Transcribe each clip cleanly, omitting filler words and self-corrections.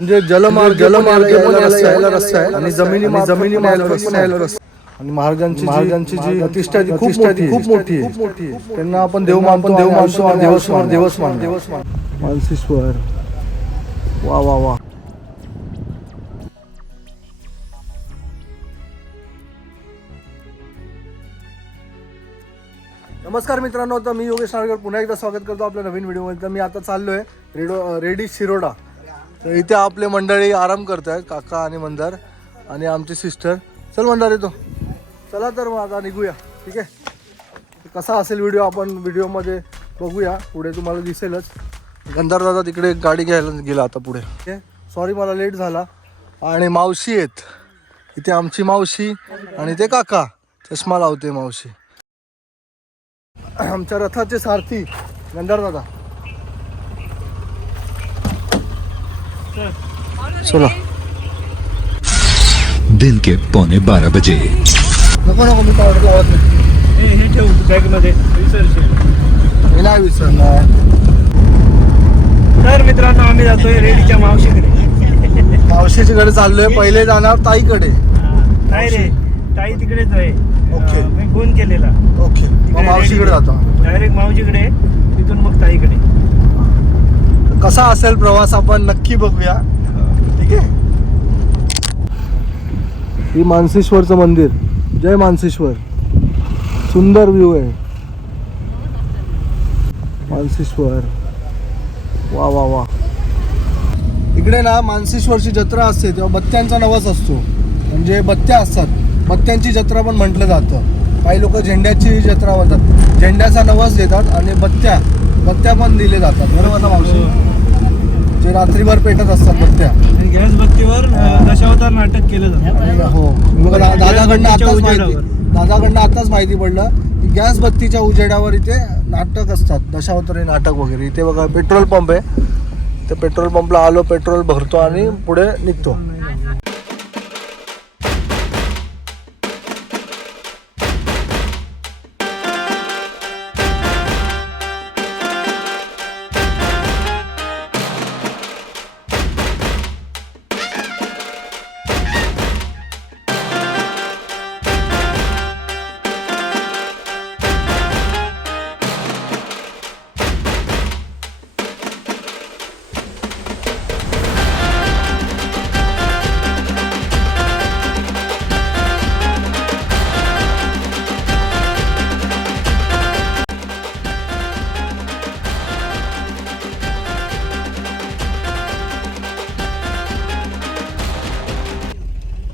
म्हणजे जलमार्ग यायला रस्ता आहे आणि जमिनी यायला रस्ता. आणि महाराजांची जी प्रतिष्ठा खूप मोठी आहे. त्यांना आपण देव मानतो दिवस मानतो. मानसेश्वर, वा वा वा. नमस्कार मित्रांनो, तर मी योगेश नारळकर पुन्हा एकदा स्वागत करतो आपल्या नवीन व्हिडिओमध्ये. तर मी आता चाललोय रेडी शिरोडा. तर इथे आपले मंडळी आराम करत आहेत, काका आणि मंदार आणि आमची सिस्टर. चल मंदार येतो, चला तर मग आता निघूया. ठीक आहे, कसा असेल व्हिडिओ आपण व्हिडिओमध्ये बघूया, पुढे तुम्हाला दिसेलच. गंधार दादा तिकडे गाडी घ्यायला गेला आता पुढे. ठीक आहे, सॉरी मला लेट झाला. आणि मावशी आहेत इथे, आमची मावशी आणि ते काका चष्मा लावते मावशी. आमच्या रथाचे सारथी गंधार दादा. चला. दिन के 11:15 बजे. नको मी पावडर लावत नाही. हे ठेव बॅगमध्ये, विसरशील. नाही विसरणार. तर मित्रांनो, आम्ही जातोय रेडीच्या मावशीकडे. मावशीकडे चाललोय. पहिले जाणार ताईकडे. नाही रे, ताई तिकडेच आहे. ओके. मी फोन केलेला. ओके, मग मावशीकडे जातो. डायरेक्ट मावशीकडे, तिथून मग ताईकडे. कसा असेल प्रवास आपण नक्की बघूया. ठीक आहे. ही मानसेश्वरचं मंदिर. जय मानसेश्वर. सुंदर व्ह्यू आहे मानसेश्वर. वा वा वा. इकडे ना मानसेश्वरची जत्रा असते तेव्हा बत्त्यांचा नवस असतो. म्हणजे बत्त्या असतात, बत्त्यांची जत्रा पण म्हटलं जातं. काही लोक झेंड्याची जत्रा म्हणतात. झेंड्याचा नवस देतात आणि बत्त्या पण दिले जातात. बरोबर ना मावशी? जे रात्रीभर पेटत असतात बत्त्या. गॅस बत्तीवर दशावतार नाटक केलं जातं. हो, दादाकडनं आताच माहिती पडलं की गॅस बत्तीच्या उजेडावर इथे नाटक असतात, दशावतारी नाटक वगैरे. इथे बघा पेट्रोल पंप आहे. त्या पेट्रोल पंपला आलो, पेट्रोल भरतो आणि पुढे निघतो.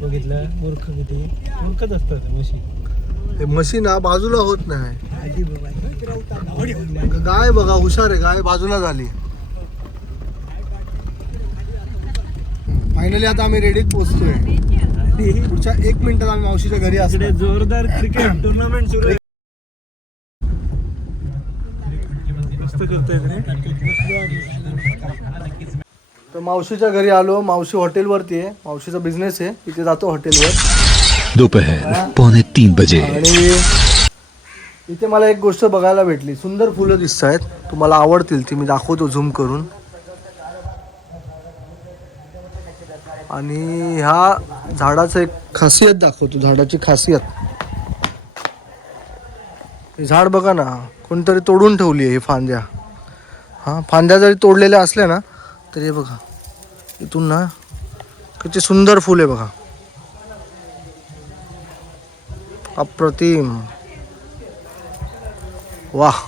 बघितलं, मूर्खच असतात म्हशी. हे म्हशी ना बाजूला होत नाही. गाय बघा हुशार आहे, गाय बाजूला झाली. फायनली आता आम्ही रेडीत पोहोचतोय. पुढच्या 1 मिनिटात आम्ही मावशीच्या घरी असतो. जोरदार क्रिकेट टुर्नामेंट सुरू आहे. तर मावशीच्या घरी आलो. मावशी हॉटेलवरती आहे, मावशीचा बिझनेस आहे, तिथे जातो हॉटेलवर. दोपहर 2:45 बजे. आणि इथे मला एक गोष्ट बघायला भेटली. सुंदर फुलं दिसत आहेत, तुम्हाला आवडतील ती मी दाखवतो झूम करून. आणि ह्या झाडाचं एक खासियत दाखवतो, झाडाची खासियत. हे झाड बघा ना, कोणतरी तोडून ठेवली आहे ही फांद्या. हां, फांद्या जरी तोडलेल्या असल्या ना तर हे बघा, इथून ना किती सुंदर फुल आहे बघा, अप्रतिम. वाह.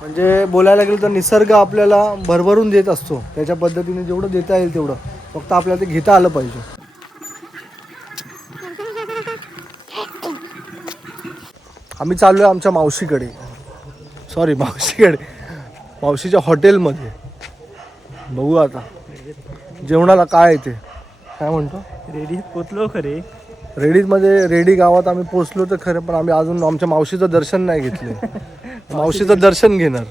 म्हणजे बोलायला गेलं तर निसर्ग आपल्याला भरभरून देत असतो. त्याच्या पद्धतीने जेवढं देता येईल तेवढं, फक्त आपल्याला ते घेता आलं पाहिजे. आम्ही चाललोय आमच्या मावशीकडे. मावशीच्या हॉटेलमध्ये. बघू आता जेवणाला काय आहे ते. काय म्हणतो? रेडी पोचलो खरे. रेडी गावात आम्ही पोचलो तर खरं, पण आम्ही अजून आमच्या मावशीचं दर्शन नाही घेतलं. मावशीचं दर्शन घेणार.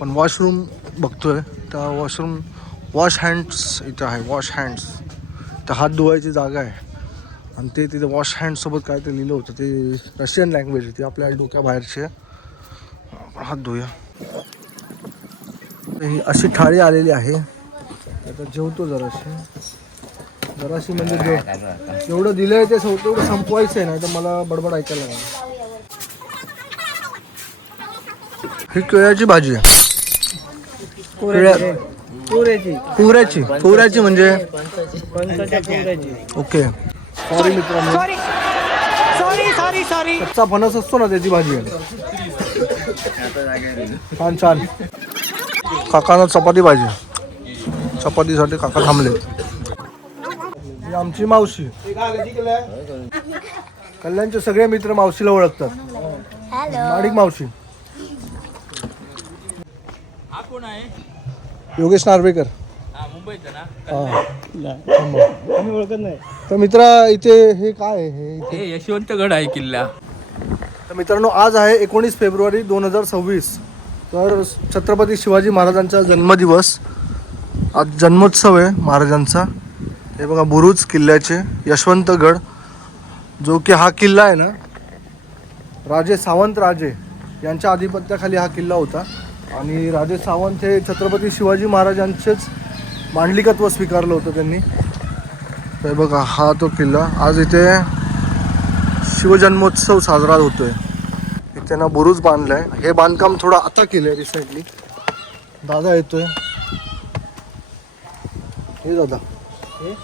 पण वॉशरूम बघतोय, त्या वॉशरूम वॉश हँड्स इथं आहे. वॉश हँड्स, तर हात धुवायची जागा आहे. आणि ते तिथे वॉश हँडसोबत काय ते लिहिलं होतं, ते रशियन लँग्वेज आहे, ती आपल्या डोक्याबाहेरची आहे. हात धुया. ही अशी थाळी आलेली आहे. आता जेवतो जराशी म्हणजे जेवढं दिलंय ते तेवढं संपवायचं आहे ना, तर मला बडबड ऐकायला लागेल. ही केळ्याची भाजी आहे. पुऱ्याची म्हणजे ओके. सॉरी मित्रांनो, कच्चा फणस असतो ना त्याची भाजी आहे. छान छान. काकानं चपाती भाजी, चपातीसाठी काका थांबले. ही आमची मावशी. कल्याणचे सगळे मित्र मावशीला ओळखतात. माडिक मावशी. योगेश नार्वेकर. ओळखत नाही. तर मित्रा इथे हे काय आहे? हे यशवंतगड आहे किल्ला. तर मित्रांनो, आज आहे 19 फेब्रुवारी 2026. तर छत्रपती शिवाजी महाराजांचा जन्मदिवस. आज जन्मोत्सव आहे महाराजांचा. हे बघा बुरुज किल्ल्याचे, यशवंतगड, जो की हा किल्ला आहे ना, राजे सावंत राजे यांच्या आधिपत्याखाली हा किल्ला होता. आणि राजे सावंत हे छत्रपती शिवाजी महाराजांचेच मांडलिकत्व स्वीकारलं होतं त्यांनी. तर बघा हा तो किल्ला. आज इथे शिवजन्मोत्सव साजरा होतोय. इथे ना बुरुज बांधलाय. हे बांधकाम थोडं आता केलंय रिसेंटली. दादा येतोय. हे दादा हे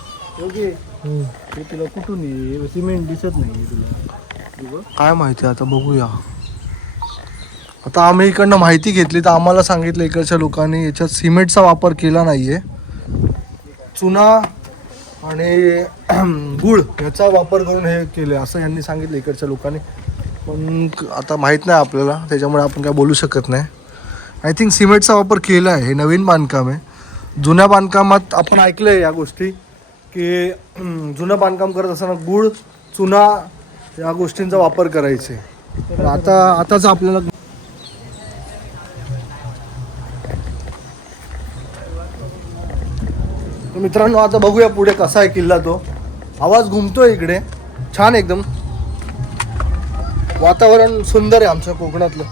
तुला कुठून आहे? सिमेंट दिसत नाही तुला. काय माहिती, आता बघूया. आता आम्ही इकडनं माहिती घेतली तर आम्हाला सांगितलं इकडच्या लोकांनी याच्यात सिमेंटचा वापर केला नाहीये, चुना आणि गुळ याचा वापर करून हे केले असं यांनी सांगितलं इकडच्या लोकांनी. पण आता माहीत नाही आपल्याला, त्याच्यामुळे आपण काय बोलू शकत नाही. आय थिंक सिमेंटचा वापर केला आहे. हे नवीन बांधकाम आहे. जुन्या बांधकामात आपण ऐकलं आहे या गोष्टी की जुनं बांधकाम करत असताना गुळ, चुना या गोष्टींचा वापर करायचे. तर आताच आपल्याला मित्रांनो आता बघूया पुढे कसा आहे किल्ला तो. आवाज घुमतोय इकडे. छान एकदम वातावरण सुंदर आहे आमच्या कोकणातलं.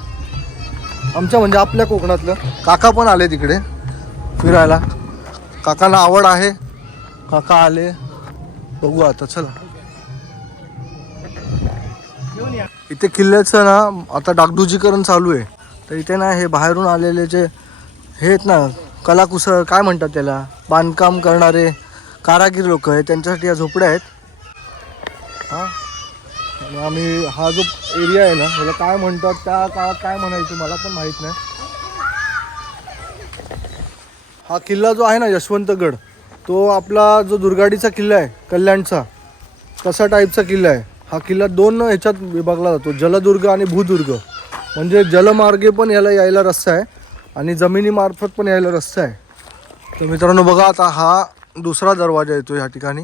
आमच्या म्हणजे आपल्या कोकणातलं. काका पण आले तिकडे फिरायला. काकांना आवड आहे. काका आले. बघू आता चला. इथे किल्ल्याचं ना आता डागडुजीकरण चालू आहे. तर इथे ना हे बाहेरून आलेले जे हे आहेत ना कलाकुसर काय म्हणतात त्याला, बांधकाम करणारे कारागीर लोक आहेत, त्यांच्यासाठी या झोपड्या आहेत. हां, आणि आम्ही हा जो एरिया आहे ना याला काय म्हणतात, त्या काळात काय म्हणायचं मला पण माहीत नाही. हा किल्ला जो आहे ना यशवंतगड, तो आपला जो दुर्गाडीचा किल्ला आहे कल्याणचा, तसा टाईपचा किल्ला आहे. हा किल्ला दोन ह्याच्यात विभागला जातो, जलदुर्ग आणि भूदुर्ग. म्हणजे जलमार्गे पण याला यायला रस्ता आहे आणि जमिनीमार्फत पण यायला रस्ता आहे. तर मित्रांनो बघा, आता हा दुसरा दरवाजा येतो या ठिकाणी.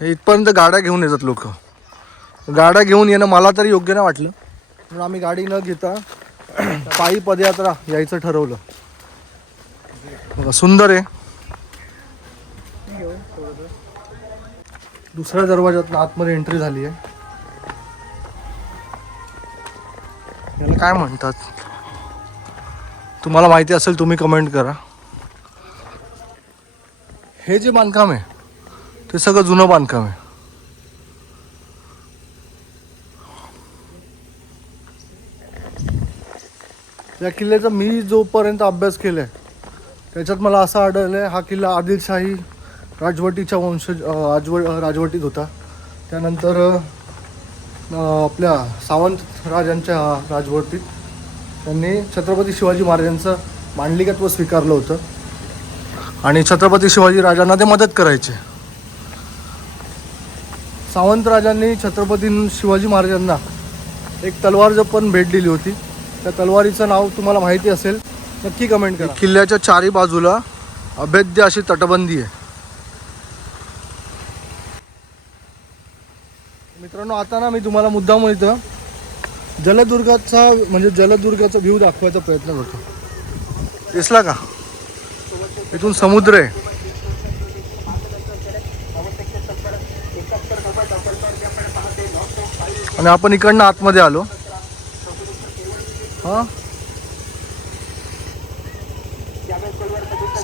हे इथपर्यंत गाड्या घेऊन येतात लोक. गाड्या घेऊन येणं मला तरी योग्य नाही वाटलं, म्हणून आम्ही गाडी न घेता पायी पदयात्रा यायचं ठरवलं. बघा सुंदर आहे. दुसऱ्या दरवाज्यातून आतमध्ये एंट्री झाली आहे. याला काय म्हणतात तुम्हाला माहिती असेल तुम्ही कमेंट करा. हे जे बांधकाम आहे ते सगळं जुनं बांधकाम आहे. या किल्ल्याचा मी जोपर्यंत अभ्यास केलाय त्याच्यात मला असं आढळलंय, हा किल्ला आदिलशाही राजवटीच्या राजवटीत होता. त्यानंतर आपल्या सावंत राजांच्या राजवटीत त्यांनी छत्रपती शिवाजी महाराजांचं मांडलिकत्व स्वीकारलं होतं आणि छत्रपती शिवाजी राजांना ते मदत करायचे. सावंत राजांनी छत्रपती शिवाजी महाराजांना एक तलवार पण भेट दिली होती. त्या तलवारीचं नाव तुम्हाला माहिती असेल नक्की कमेंट करा. किल्ल्याच्या चारी बाजूला अभेद्य अशी तटबंदी आहे. मित्रांनो आता ना मी तुम्हाला मुद्दाम इथं जलदुर्गाचा व्ह्यू दाखवायचा प्रयत्न करतो. दिसला का? इथून समुद्र आहे. आणि आपण इकडनं आतमध्ये आलो. हां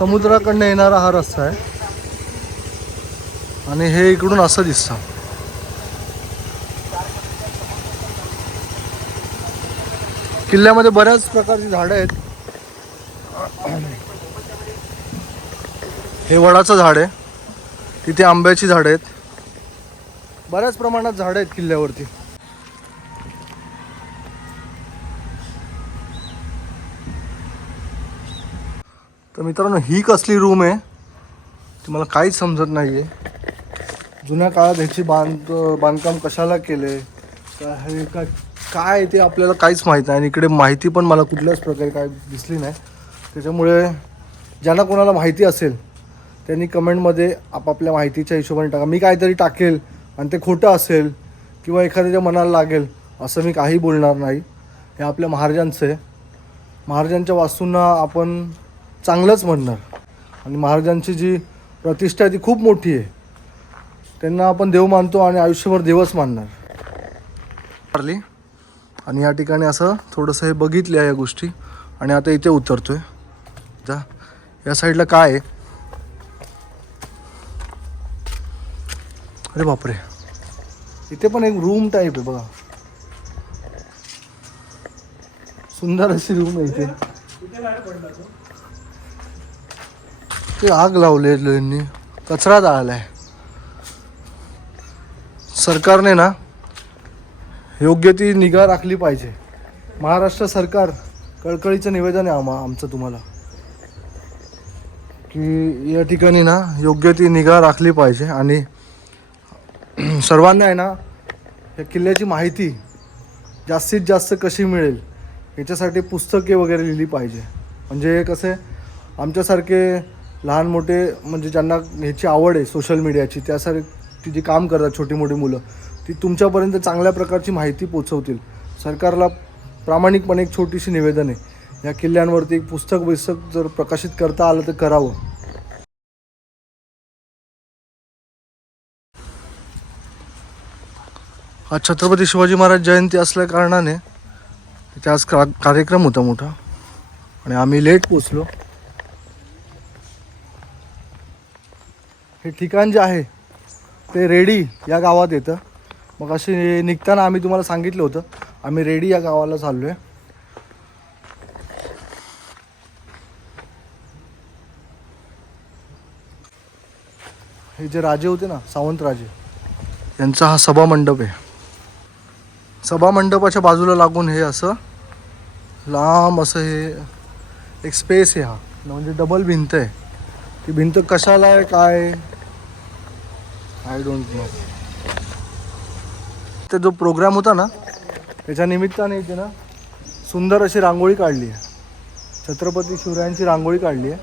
समुद्राकडनं येणारा हा रस्ता आहे आणि हे इकडून असं दिसतं. किल्ल्यामध्ये बऱ्याच प्रकारची झाडं आहेत. हे वडाचं झाड आहे, तिथे आंब्याची झाडं आहेत, बऱ्याच प्रमाणात झाडं आहेत किल्ल्यावरती. तर मित्रांनो, ही कसली रूम आहे ती मला काहीच समजत नाही आहे. जुन्या काळात ह्याची बांधकाम कशाला केले, हे काय ते आपल्याला काहीच माहीत नाही. आणि इकडे माहिती पण मला कुठल्याच प्रकारे काय दिसली नाही. त्याच्यामुळे ज्यांना कोणाला माहिती असेल त्यांनी कमेंटमध्ये आपापल्या माहितीच्या हिशोबाने टाका. मी काहीतरी टाकेल आणि ते खोटं असेल किंवा एखाद्याच्या मनाला लागेल असं मी काही बोलणार नाही. हे आपल्या महाराजांचं आहे. महाराजांच्या वास्तूंना आपण चांगलंच म्हणणार आणि महाराजांची जी प्रतिष्ठा आहे ती खूप मोठी आहे. त्यांना आपण देव मानतो आणि आयुष्यभर देवच मानणार. आणि या ठिकाणी असं थोडंसं हे बघितलं आहे या गोष्टी. आणि आता इथे उतरतोय. जा, या साईडला काय आहे? अरे बापरे, इथे पण एक रूम टाईप आहे बघा. सुंदर अशी रूम आहे इथे. ते आग लावलेली यांनी, कचरा जाळलाय. सरकारने ना योग्य ती निगा राखली पाहिजे. महाराष्ट्र सरकार, कळकळीचं निवेदन आहे आमचं तुम्हाला की या ठिकाणी ना योग्य ती निगा राखली पाहिजे. आणि सर्वांना आहे ना या किल्ल्याची माहिती जास्तीत जास्त कशी मिळेल याच्यासाठी पुस्तके वगैरे लिहिली पाहिजे. म्हणजे कसे आमच्यासारखे लहान मोठे म्हणजे ज्यांना ह्याची आवड आहे सोशल मीडियाची, त्यासाठी जी काम करतात छोटी मोठी मुलं, ती तुमच्यापर्यंत चांगल्या प्रकारची माहिती पोचवतील. सरकारला प्रामाणिकपणे एक छोटीशी निवेदन आहे, या किल्ल्यांवरती एक पुस्तक जर प्रकाशित करता आलं तर करावं. आज छत्रपती शिवाजी महाराज जयंती असल्या कारणाने इथे आज कार्यक्रम होता मोठा आणि आम्ही लेट पोचलो. हे ठिकाण जे आहे ते रेडी या गावात येतं. मग अशी निघताना आम्ही तुम्हाला सांगितलं होतं आम्ही रेडी या गावाला चाललो आहे. हे जे राजे होते ना, सावंत राजे, यांचा हा सभामंडप आहे. सभामंडपाच्या बाजूला लागून हे असं लांब असं हे एक स्पेस आहे. हा म्हणजे डबल भिंत आहे. ती भिंत कशाला आहे काय आय डोंट नो. ते जो प्रोग्राम होता ना त्याच्या निमित्ताने इथे ना सुंदर अशी रांगोळी काढली आहे. छत्रपती शिवरायांची रांगोळी काढली आहे.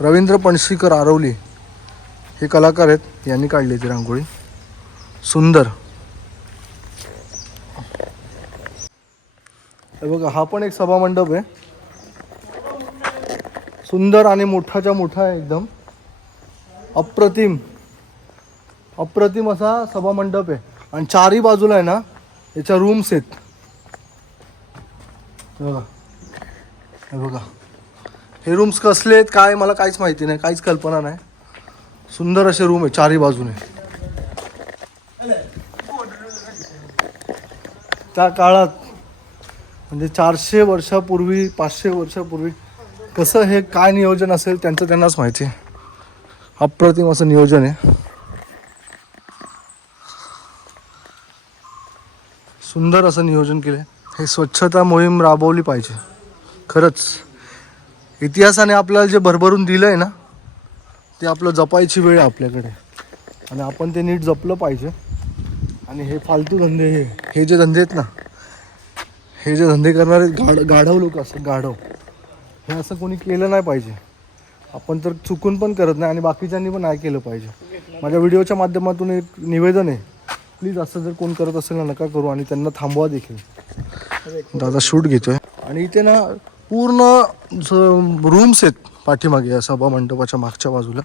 रवींद्र पणशीकर आरवली हे कलाकार आहेत, यांनी काढली ती रांगोळी. सुंदर. हे बघा, हा पण एक सभामंडप आहे. सुंदर आणि मोठाच्या मोठा आहे एकदम. अप्रतिम अप्रतिम असा सभामंडप आहे. आणि चारही बाजूला आहे ना याच्या रूम्स आहेत. बघा, हे बघा, हे रूम्स कसले आहेत काय मला काहीच माहिती नाही, काहीच कल्पना नाही. सुंदर असे रूम आहे चारही बाजूने. त्या काळात म्हणजे 400 वर्षापूर्वी 500 वर्षापूर्वी कसं हे काय नियोजन असेल त्यांचं त्यांनाच माहिती आहे. अप्रतिम असं नियोजन आहे. सुंदर असं नियोजन केलं. हे स्वच्छता मोहीम राबवली पाहिजे खरंच. इतिहासाने आपल्याला जे भरभरून दिलं आहे ना ते आपलं जपायची वेळ आहे आपल्याकडे आणि आपण ते नीट जपलं पाहिजे. आणि हे फालतू धंदे हे जे धंदे आहेत ना, हे जे धंदे करणारे गाढव लोक असतात, गाढव, हे असं कोणी केलं नाही पाहिजे. आपण तर चुकून पण करत नाही आणि बाकीच्यांनी पण नाही केलं पाहिजे. माझ्या व्हिडिओच्या माध्यमातून एक निवेदन आहे, प्लीज असं जर कोण करत असेल ना नका करू आणि त्यांना थांबवा देखील. दादा शूट घेतोय. आणि इथे ना पूर्ण रूम्स आहेत पाठीमागे या सभा मंडपाच्या मागच्या बाजूला.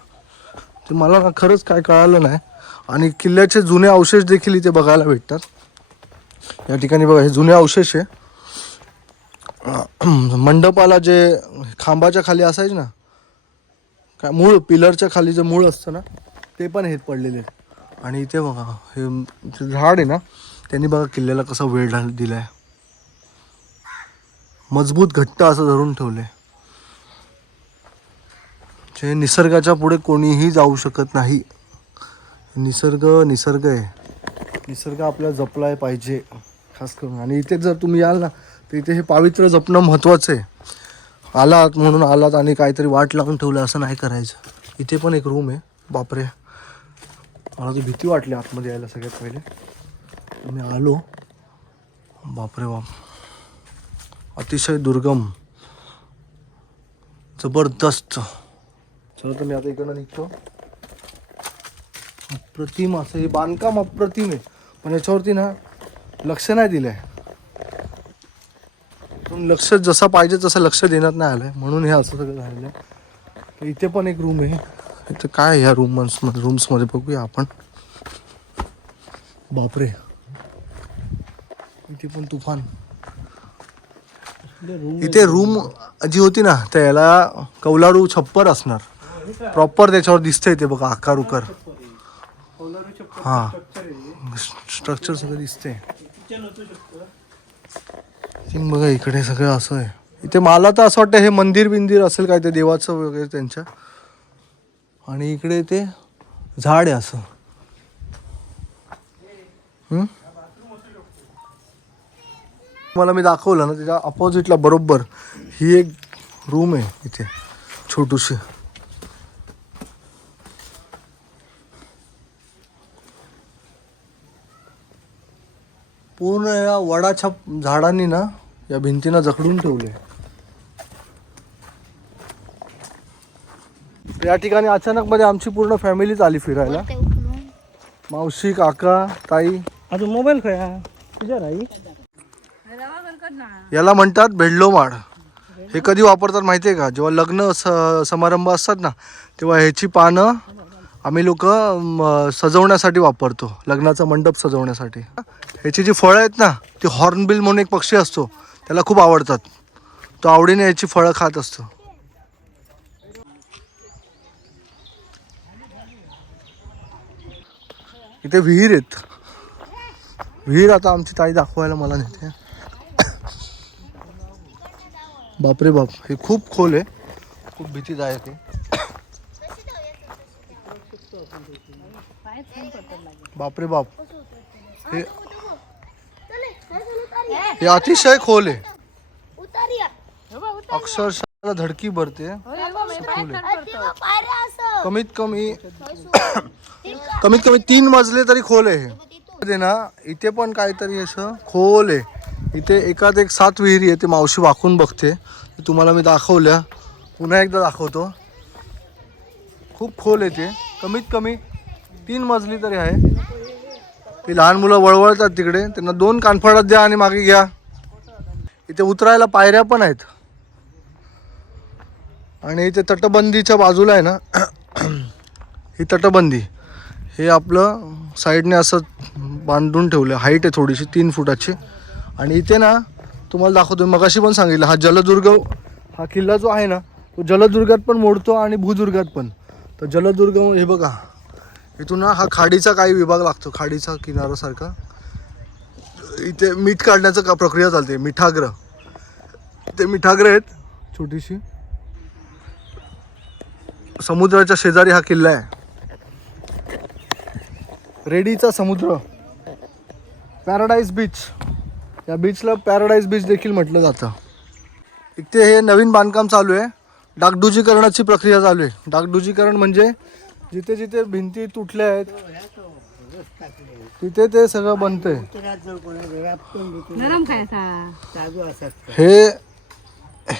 ते मला ना खरंच काय कळालं नाही. आणि किल्ल्याचे जुने अवशेष देखील इथे बघायला भेटतात. या ठिकाणी बघा, हे जुने अवशेष आहे. मंडपाला जे खांबाच्या खाली असायचे ना, काय मूळ पिलरच्या खाली जे मूळ असतं ना, ते पण हे पडलेले आहेत. आणि इथे बघा हे जे झाड आहे ना, त्यांनी बघा किल्ल्याला कसा वेळ दिलाय, मजबूत घट्ट असं धरून ठेवलंय. जे निसर्गाच्या पुढे कोणीही जाऊ शकत नाही. निसर्ग आहे. निसर्ग आपल्याला जपलाय पाहिजे खास करून. आणि इथे जर तुम्ही याल ना, तर इथे हे पावित्र्य जपणं महत्त्वाचं आहे. आलात म्हणून आलात आणि काहीतरी वाट लावून ठेवलं असं नाही करायचं. इथे पण एक रूम आहे. बापरे, मला तर भीती वाटली आतमध्ये यायला सगळ्यात पहिले. मी आलो, बापरे बाप, अतिशय दुर्गम, जबरदस्त. चला तर मी आता इकडनं निघतो. अप्रतिम असं हे बांधकाम अप्रतिम आहे, पण याच्यावरती ना लक्ष नाही दिलंय. पण लक्ष जसं पाहिजे तसं लक्ष देण्यात नाही आलंय, म्हणून हे असं सगळं झालेलं आहे. तर इथे पण एक रूम आहे. इथे काय ह्या रूम्समध्ये बघूया आपण. बापरे, इथे पण तुफान. इथे रूम जी होती ना, त्याला कौलारू छप्पर असणार प्रॉपर, त्याच्यावर दिसतंय ते बघा आकार उकार. हा, स्ट्रक्चर सगळं दिसतंय. बघा इकडे सगळं असं आहे. इथे मला तर असं वाटतं हे मंदिर असेल काय, ते देवाचं वगैरे त्यांच्या. आणि इकडे ते झाड आहे असं. मला मी दाखवलं ना, त्याच्या अपोजिटला बरोबर ही एक रूम आहे इथे छोटूशी. पूर्ण या वडाच्या झाडांनी ना या भिंतींना जखडून ठेवले. या ठिकाणी अचानक मध्ये आमची पूर्ण फॅमिलीच आली फिरायला. मावशी, काका, ताई. अजून मोबाईल खया तुझ्या राई. याला म्हणतात भेडलोमाड. हे कधी वापरतात माहिती आहे का? जेव्हा लग्न समारंभ असतात ना, तेव्हा ह्याची पानं आम्ही लोक सजवण्यासाठी वापरतो, लग्नाचा मंडप सजवण्यासाठी. ह्याची जी फळं आहेत ना, ती हॉर्नबिल म्हणून एक पक्षी असतो, त्याला खूप आवडतात. तो आवडीने याची फळं खात असतो. इथे विहीर आहेत. विहीर आता आमची ताई दाखवायला मला नेते. बापरे बाप, हे खूप खोल आहे, खूप भीतीदायक आहे. बापरे बाप, हे अतिशय खोल आहे. अक्षरशः धडकी भरते. कमीत कमी 3 मजले तरी खोल आहे हे ना. इथे पण काहीतरी असं खोल आहे. इथे एकात एक 7 विहिरी आहे. ते मावशी वाकून बघते. तुम्हाला मी दाखवल्या, पुन्हा एकदा दाखवतो. खूप खोल आहे ते, कमीत कमी 3 मजली तरी आहे. ते लहान मुलं वळवळतात तिकडे, त्यांना 2 कानफडात द्या आणि मागे घ्या. इथे उतरायला पायऱ्या पण आहेत. आणि इथे तटबंदीच्या बाजूला आहे ना, ही तटबंदी, हे आपलं साईडने असं बांधून ठेवलं. हाईट आहे थोडीशी 3 फुटाची. आणि इथे ना तुम्हाला दाखवतो, मगाशी पण सांगितलं, हा जलदुर्ग, हा किल्ला जो आहे ना, तो जलदुर्गात पण मोडतो आणि भूदुर्गात पण. तर जलदुर्ग हे बघा, इथून ना हा खाडीचा काही विभाग लागतो, खाडीचा किनारासारखा. इथे मीठ काढण्याचं प्रक्रिया चालते, मिठाग्र. ते मिठाग्र आहेत छोटीशी. समुद्राच्या शेजारी हा किल्ला आहे. रेडीचा समुद्र, पॅराडाईज बीच. या बीचला पॅराडाईज बीच देखील म्हटलं जातं. इथे हे नवीन बांधकाम चालू आहे, डागडुजीकरणाची प्रक्रिया चालू आहे. डागडुजीकरण म्हणजे जिथे जिथे भिंती तुटल्या आहेत तिथे ते सगळं बनतंय.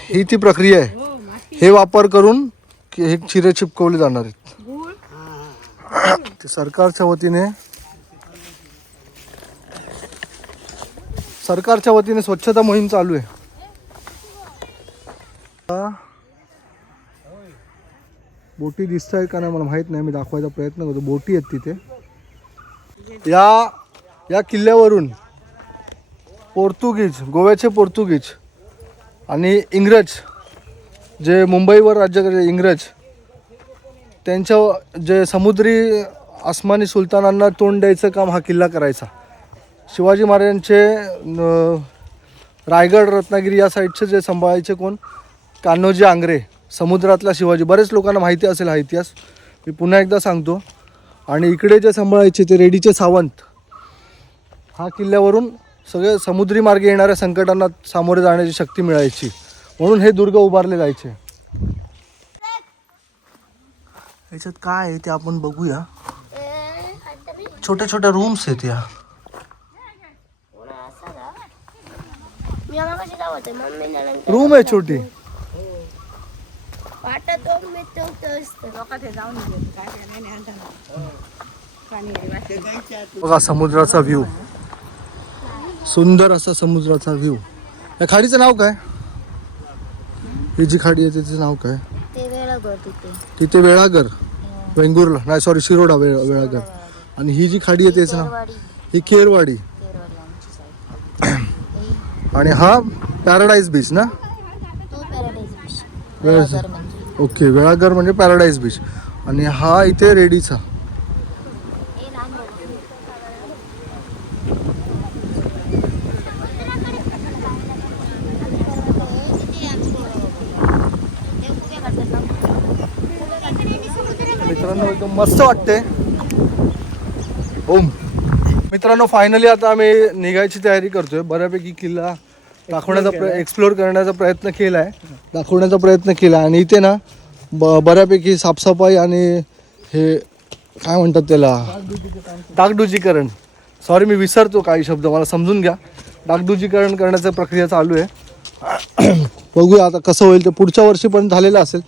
ही ती प्रक्रिया आहे. हे वापर करून हे चिरे चिपकवले जाणार आहेत. सरकारच्या वतीने स्वच्छता मोहीम चालू आहे. बोटी दिसत आहे का नाही मला माहित नाही, मी दाखवायचा प्रयत्न करतो. बोटी आहेत तिथे. या किल्ल्यावरून गोव्याचे पोर्तुगीज आणि इंग्रज जे मुंबईवर राज्य करायचे इंग्रज, त्यांच्या जे समुद्री आसमानी सुलतानांना तोंड द्यायचं काम हा किल्ला करायचा. शिवाजी महाराजांचे रायगड रत्नागिरी या साईडचे जे सांभाळायचे कोण, कान्होजी आंग्रे, समुद्रातला शिवाजी. बरेच लोकांना माहिती असेल हा इतिहास, मी पुन्हा एकदा सांगतो. आणि इकडे जे सांभाळायचे ते रेडीचे सावंत. हा किल्ल्यावरून सगळे समुद्री मार्गे येणाऱ्या संकटांना सामोरे जाण्याची शक्ती मिळायची, म्हणून हे दुर्ग उभारले जायचे. याच्यात काय आहे ते आपण बघूया. छोट्या छोट्या रूम्स आहेत या. रूम आहे छोटी. बघा समुद्राचा व्ह्यू, सुंदर असा समुद्राचा व्ह्यू. या खाडीचं नाव काय? ही जी खाडी आहे त्याचं नाव काय? तिथे वेळागर, वेंगुर्ला नाही सॉरी शिरोडा वेळागर. आणि ही जी खाडी आहे त्याचं नाव ही केरवाडी. आणि हा पॅराडाईज बीच ना? ओके, वेळागर म्हणजे पॅराडाईज बीच. आणि हा इथे रेडीचा. मित्रांनो एकदम मस्त वाटते. ओम मित्रांनो, फायनली आता आम्ही निघायची तयारी करतोय. बऱ्यापैकी किल्ला दाखवण्याचा एक्सप्लोर करण्याचा प्रयत्न केला आहे, दाखवण्याचा प्रयत्न केला. आणि इथे ना बऱ्यापैकी साफसफाई आणि हे काय म्हणतात त्याला, डागडुजीकरण. सॉरी मी विसरतो काही शब्द, मला समजून घ्या. डागडुजीकरण करण्याची प्रक्रिया चालू आहे. बघूया आता कसं होईल ते. पुढच्या वर्षीपर्यंत झालेलं असेल,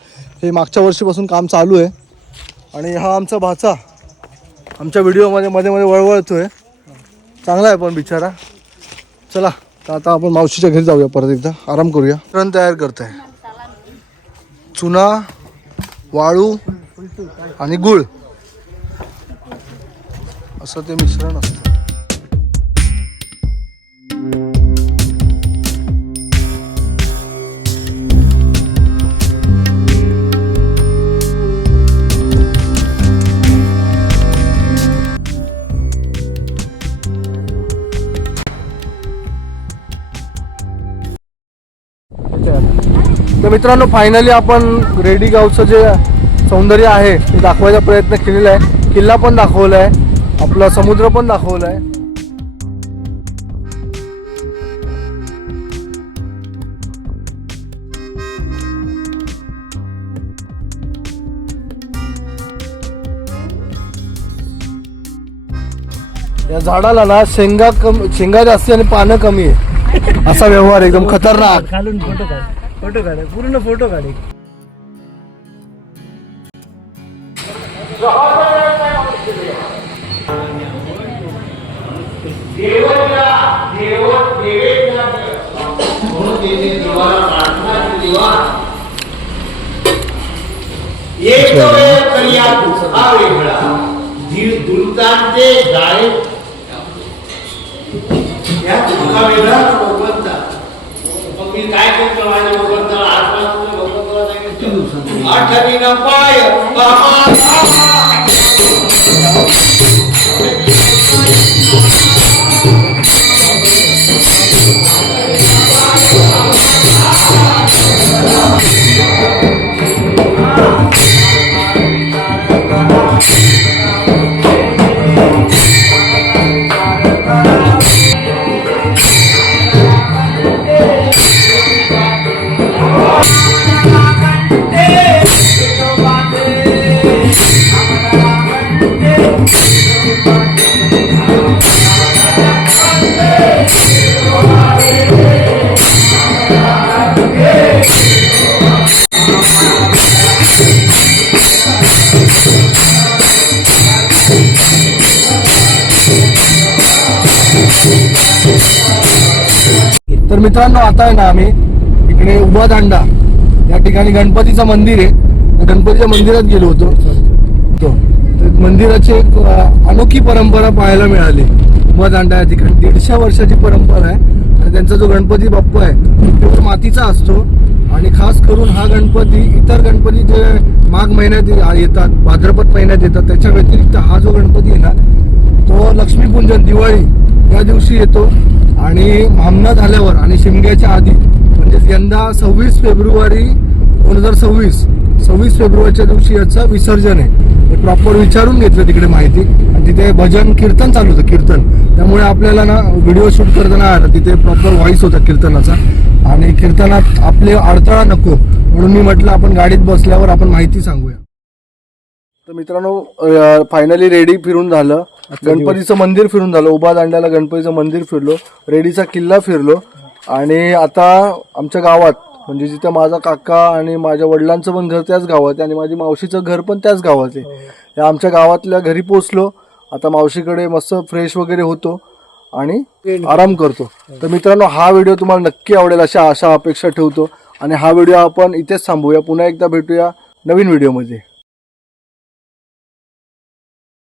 हे मागच्या वर्षीपासून काम चालू आहे. आणि हा आमचा भाचा आमच्या व्हिडिओमध्ये मध्ये मध्ये वळवळतोय. चांगला आहे पण बिचारा. चला तर आता आपण मावशीच्या घरी जाऊया, परत एकदा आराम करूया. मिश्रण तयार करत आहे. चुना, वाळू आणि गुळ असं ते मिश्रण असतं. तर मित्रांनो फायनली आपण रेडी गावचं जे सौंदर्य आहे ते दाखवायचा प्रयत्न केलेला आहे. किल्ला पण दाखवला आहे, आपला समुद्र पण दाखवला आहे. या झाडाला ना शेंगा जास्ती आणि पानं कमी आहे, असा व्यवहार एकदम खतरनाक. खालून फोटो काढ पूर्ण फोटो काढ. दुलतांचे जाळे या तुका वेगळा भगवंता. मग मी काय करतो माझ्या भगवंताला आत्मा भगवंताला सांगितलं आठवी न पाय तर मित्रांनो आता आहे ना आम्ही इकडे उभा दांडा या ठिकाणी गणपतीचं मंदिर आहे, गणपतीच्या मंदिरात गेलो होतो. तर मंदिराची एक अनोखी परंपरा पाहायला मिळाली. उभा दांडा या ठिकाणी 150 वर्षाची परंपरा आहे आणि त्यांचा जो गणपती बाप्पा आहे तो मातीचा असतो आणि खास करून हा गणपती इतर गणपती जे माघ महिन्यात येतात भाद्रपद महिन्यात येतात त्याच्या व्यतिरिक्त हा जो गणपती आहे ना तो लक्ष्मीपूजन दिवाळी या दिवशी येतो आणि भामना झाल्यावर आणि शिमग्याच्या आधी म्हणजे यंदा 26 फेब्रुवारी 2026 फेब्रुवारीच्या दिवशी याचं विसर्जन आहे. प्रॉपर विचारून घेतलं तिकडे माहिती आणि तिथे भजन कीर्तन चालू होतं कीर्तन, त्यामुळे आपल्याला ना व्हिडिओ शूट करताना आला तिथे प्रॉपर व्हॉइस होता कीर्तनाचा आणि कीर्तनात आपले अडथळा नको म्हणून मी म्हटलं आपण गाडीत बसल्यावर आपण माहिती सांगूया. तर मित्रांनो फायनली रेडी फिरून झालं, गणपतीचं मंदिर फिरून झालं, उभा दांड्याला गणपतीचं मंदिर फिरलो, रेडीचा किल्ला फिरलो आणि आता आमच्या गावात म्हणजे जिथे माझा काका आणि माझ्या वडिलांचं पण घर त्याच गावात आहे आणि माझी मावशीचं घर पण त्याच गावात आहे. या आमच्या गावातल्या घरी पोचलो, आता मावशीकडे मस्त फ्रेश वगैरे होतो आणि आराम करतो. तर मित्रांनो हा व्हिडिओ तुम्हाला नक्की आवडेल अशा अपेक्षा ठेवतो आणि हा व्हिडिओ आपण इथेच थांबूया. पुन्हा एकदा भेटूया नवीन व्हिडिओमध्ये.